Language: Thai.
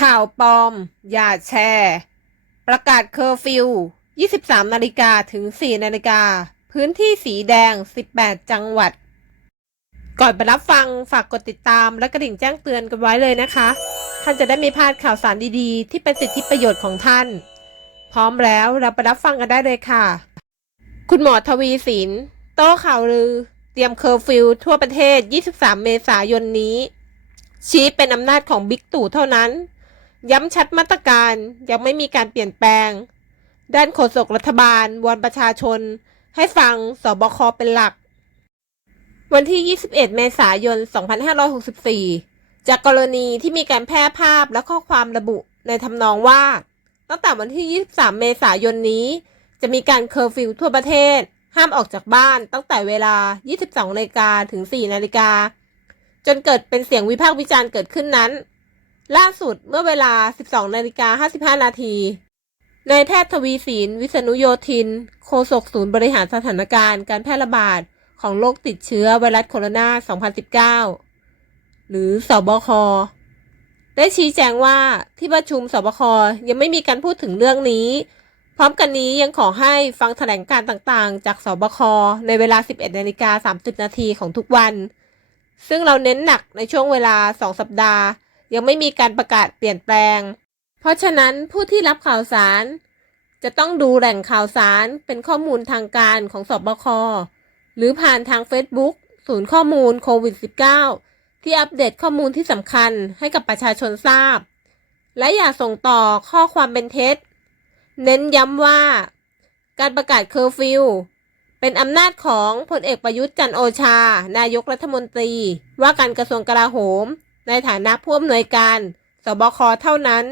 ข่าวปลอม อย่าแชร์ ประกาศเคอร์ฟิว 23 นาฬิกาถึง 4 นาฬิกา พื้นที่สีแดง 18 จังหวัด ก่อนไปรับฟังฝากกดติดตามและกระดิ่งแจ้งเตือนกันไว้เลยนะคะ ท่านจะได้ไม่พลาดข่าวสารดีๆ ที่เป็นสิทธิประโยชน์ของท่าน พร้อมแล้วเราไปรับฟังกันได้เลยค่ะ คุณหมอทวีสิน โต้ข่าวลือ เตรียมเคอร์ฟิวทั่วประเทศ 23 เมษายนนี้ชี้เป็นอำนาจของบิ๊กตู่เท่านั้น ย้ำชัดมาตรการยังไม่มีการเปลี่ยนแปลง ด้านโฆษกรัฐบาลวอนประชาชน ให้ฟังสบคเป็นหลัก วันที่ 21 เมษายน 2564 จากกรณีที่มีการแพร่ภาพและข้อความระบุในทำนองว่า ตั้งแต่วันที่ 23 เมษายนนี้ จะมีการเคอร์ฟิวทั่วประเทศ ห้ามออกจากบ้านตั้งแต่เวลา 22นาฬิกาถึง 4นาฬิกาจนเกิดเป็นเสียงวิพากษ์วิจารณ์เกิดขึ้นนั้น ล่าสุดเมื่อเวลา 12นาฬิกา55 นาทีนายแพทย์ทวีศิลวิษณุโยธิน โฆษกศูนย์บริหารสถานการณ์การแพร่ระบาดของโรคติดเชื้อไวรัสโคโรนา 2019 หรือสอบค ได้ชี้แจงว่าที่ประชุมสบคยังไม่มีการพูดถึงเรื่องนี้ พร้อมกันนี้ยังขอให้ฟังแถลงการต่างๆ จากสบค ในเวลา 11นาฬิกา30 นาทีของทุกวัน ซึ่งเราเน้นหนักในช่วงเวลา 2 สัปดาห์ ยังไม่มีการประกาศเปลี่ยนแปลง เพราะฉะนั้นผู้ที่รับข่าวสาร จะต้องดูแหล่งข่าวสารเป็นข้อมูลทางการของสบค หรือผ่านทาง Facebook ศูนย์ข้อมูลโควิด -19 ที่อัปเดตข้อมูลที่สำคัญให้กับประชาชนทราบ และอย่าส่งต่อข้อความเป็นเท็จ เน้นย้ำว่า การประกาศเคอร์ฟิวเป็นอำนาจของพลเอกประยุทธ์จันโอชา นายกรัฐมนตรี ว่าการกระทรวงกลาโหม ในฐานะผู้อำนวยการสบคเท่านั้น